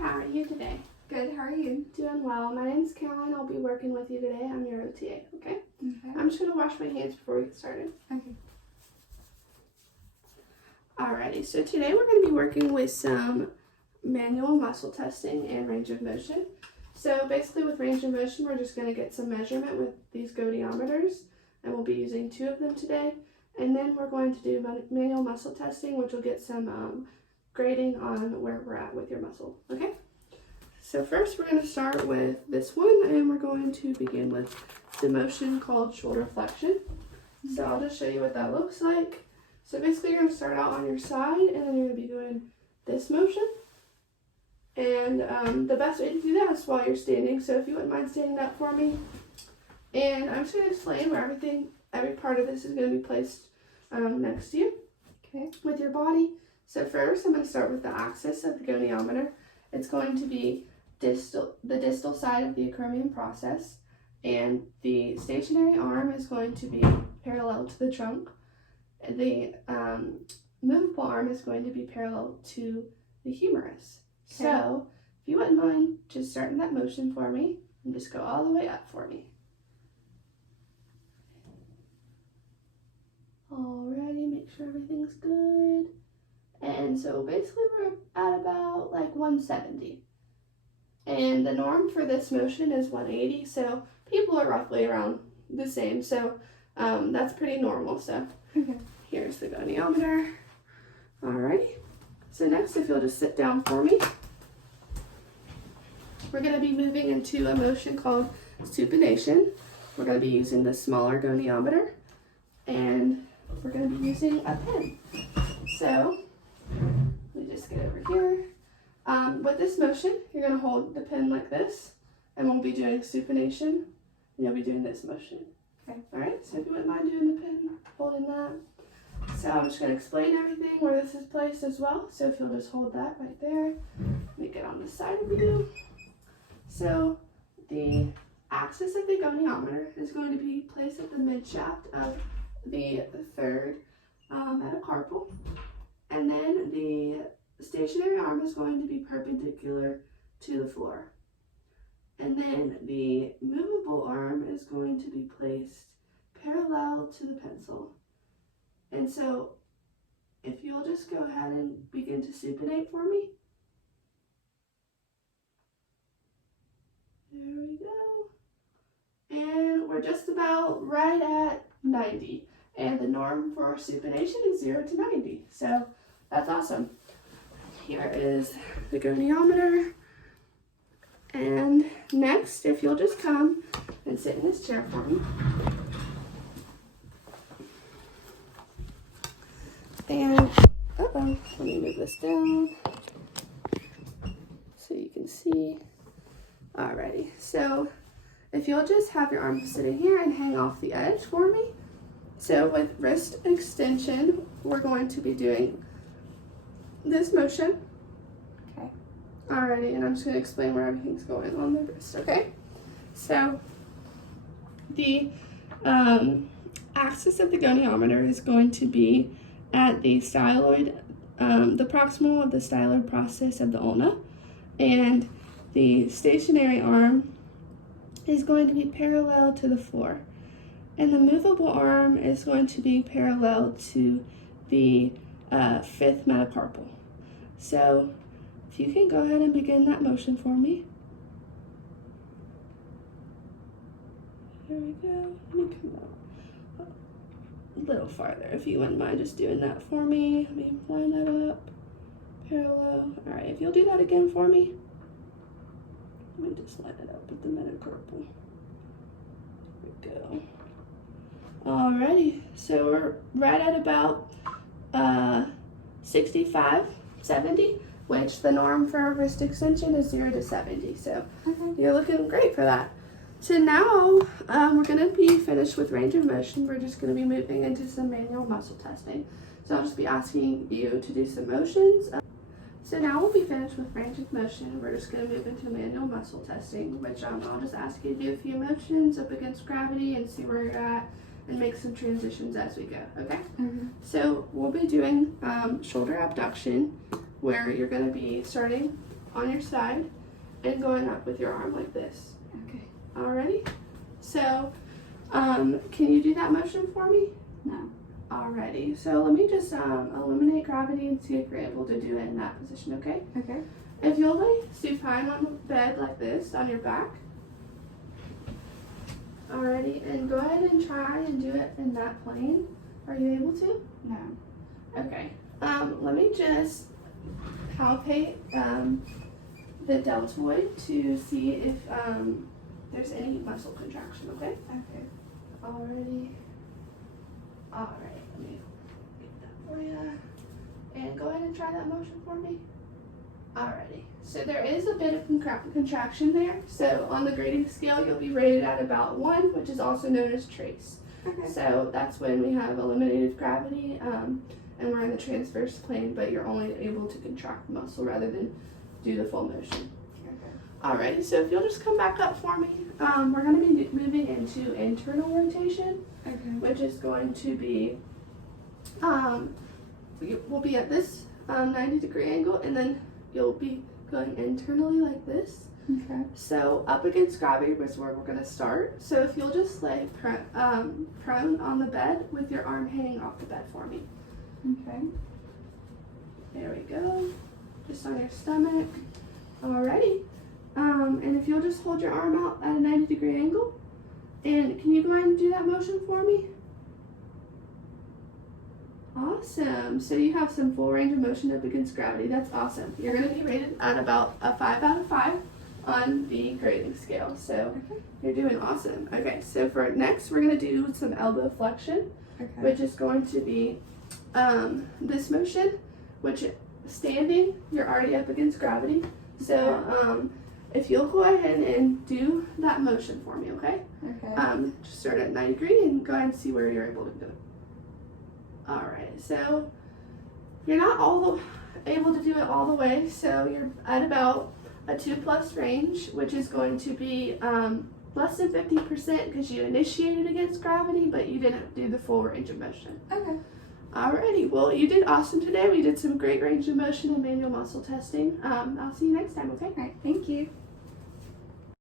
how are you today? Good, how are you? Doing well. My name's Caroline. I'll be working with you today. I'm your OTA, okay? Okay. I'm just going to wash my hands before we get started. Okay. Alrighty, so today we're going to be working with some manual muscle testing and range of motion. So basically with range of motion, we're just going to get some measurement with these goniometers, and we'll be using 2 of them today. And then we're going to do manual muscle testing, which will get some grading on where we're at with your muscle, okay? So first we're going to start with this one, and we're going to begin with the motion called shoulder flexion. So I'll just show you what that looks like. So basically you're going to start out on your side, and then you're going to be doing this motion. And the best way to do that is while you're standing, so if you wouldn't mind standing up for me. And I'm just going to explain where every part of this is going to be placed next to you, Okay. with your body. So first I'm going to start with the axis of the goniometer. It's going to be the distal side of the acromion process, and the stationary arm is going to be parallel to the trunk. The movable arm is going to be parallel to the humerus. Okay. So if you wouldn't mind just starting that motion for me, and just go all the way up for me. Alrighty, make sure everything's good. And so basically we're at about like 170. And the norm for this motion is 180, so people are roughly around the same. So that's pretty normal. So here's the goniometer. Alrighty. So next, if you'll just sit down for me, we're going to be moving into a motion called supination. We're going to be using the smaller goniometer, and we're going to be using a pen. So let me just get over here. With this motion, you're going to hold the pen like this, and we'll be doing supination, and you'll be doing this motion. Okay. Alright, so if you wouldn't mind doing the pen, holding that. So I'm just going to explain everything where this is placed as well. So if you'll just hold that right there, let me get on the side of you. So the axis of the goniometer is going to be placed at the midshaft of the third metacarpal, and then the stationary arm is going to be perpendicular to the floor. And then the movable arm is going to be placed parallel to the pencil. And so if you'll just go ahead and begin to supinate for me. There we go. And we're just about right at 90. And the norm for supination is 0 to 90. So that's awesome. Here is the goniometer. And next, if you'll just come and sit in this chair for me. And, let me move this down so you can see. Alrighty, so if you'll just have your arms sitting here and hang off the edge for me. So with wrist extension, we're going to be doing this motion. Okay. Alrighty, and I'm just going to explain where everything's going on the wrist, okay? So the axis of the goniometer is going to be at the styloid, the proximal of the styloid process of the ulna, and the stationary arm is going to be parallel to the floor, and the movable arm is going to be parallel to the 5th metacarpal. So if you can go ahead and begin that motion for me. There we go. Let me come out a little farther if you wouldn't mind just doing that for me. Let me line that up. Parallel. Alright, if you'll do that again for me. Let me just line it up with the metacarpal. There we go. Alrighty, so we're right at about 65, 70, which the norm for wrist extension is 0 to 70. So you're looking great for that. So now we're going to be finished with range of motion. We're just going to be moving into some manual muscle testing. So I'll just be asking you to do some motions. So now we'll be finished with range of motion. We're just going to move into manual muscle testing, which I'll just ask you to do a few motions up against gravity and see where you're at, and make some transitions as we go, okay? So we'll be doing shoulder abduction, where you're going to be starting on your side and going up with your arm like this. Okay. Alrighty? So, can you do that motion for me? No. Alrighty. So let me just eliminate gravity and see if you're able to do it in that position, okay? Okay. If you'll lay supine on the bed like this on your back. Alrighty, and go ahead and try and do it in that plane. Are you able to? No. Okay. Let me just palpate the deltoid to see if there's any muscle contraction, okay? Okay. Alrighty. Alright, let me get that for you. And go ahead and try that motion for me. Alrighty. So there is a bit of contraction there. So on the grading scale, you'll be rated at about 1, which is also known as trace. Okay. So that's when we have eliminated gravity and we're in the transverse plane, but you're only able to contract the muscle rather than do the full motion. Okay. Alrighty, so if you'll just come back up for me, we're going to be moving into internal rotation, Okay. which is going to be, we'll be at this 90-degree angle, and then you'll be going internally like this. Okay. So up against gravity is where we're going to start. So if you'll just lay prone on the bed with your arm hanging off the bed for me. Okay. There we go. Just on your stomach. Alrighty. And if you'll just hold your arm out at a 90-degree angle. And can you go ahead and do that motion for me? Awesome. So you have some full range of motion up against gravity. That's awesome. You're going to be rated at about a 5 out of 5 on the grading scale. So Okay. you're doing awesome. Okay, so for next we're going to do some elbow flexion, Okay. which is going to be this motion, which standing, you're already up against gravity. So if you'll go ahead and do that motion for me, okay? Okay. Just start at 90 degree and go ahead and see where you're able to go. Alright, so you're not able to do it all the way, so you're at about a 2+ range, which is going to be less than 50% because you initiated against gravity, but you didn't do the full range of motion. Okay. Alrighty, well you did awesome today. We did some great range of motion and manual muscle testing. I'll see you next time, okay? All right. Thank you.